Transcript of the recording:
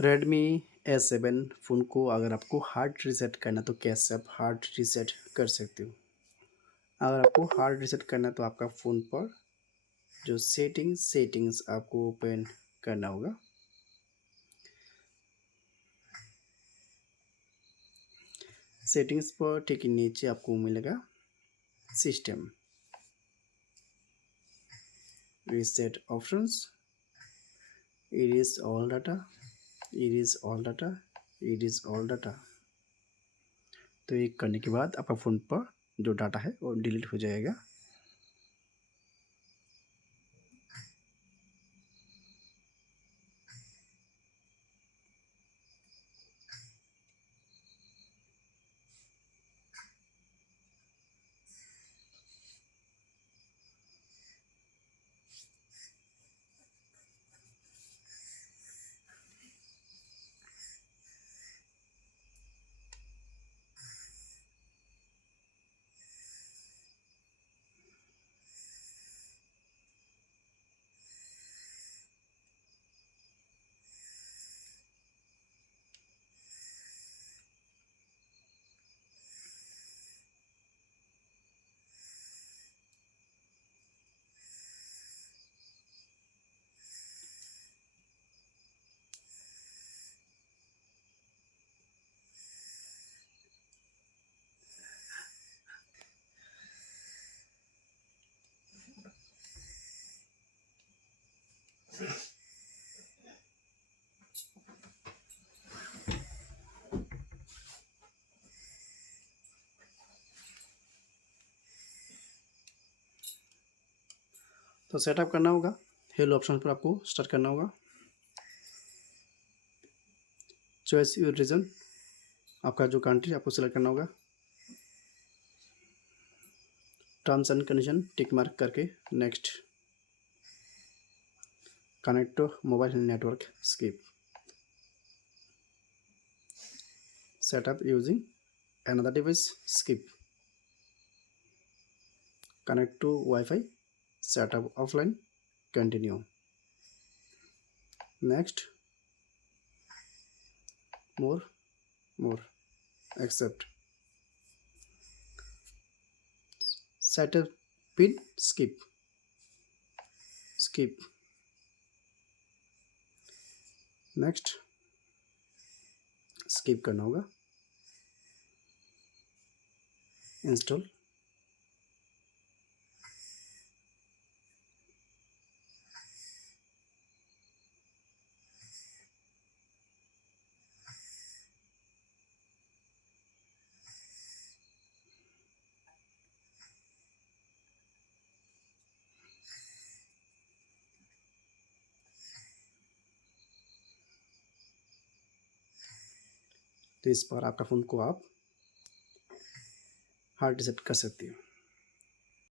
Redmi A7 phone को अगर आपको हार्ड रीसेट करना तो कैसे आप हार्ड रीसेट कर सकते हो। अगर आपको हार्ड रीसेट करना है तो आपका फ़ोन पर जो सेटिंग्स आपको ओपन करना होगा। सेटिंग्स पर ठीक नीचे आपको मिलेगा system, reset options, erase all data, erase all data, erase all data. तो ये करने के बाद आपका फ़ोन पर जो डाटा है वो डिलीट हो जाएगा। तो सेटअप करना होगा, हेलो ऑप्शन पर आपको स्टार्ट करना होगा। चॉइस योर रीजन, आपका जो कंट्री आपको सेलेक्ट करना होगा। Terms and condition tick mark करके next. Connect to mobile network skip. Setup using another device skip। Connect to Wi-Fi, setup offline, continue। Next, more, accept। Setup pin skip। Next, skip करना होगा। Install। तो इस पर आपका फ़ोन को आप हार्ड रीसेट कर सकते हो।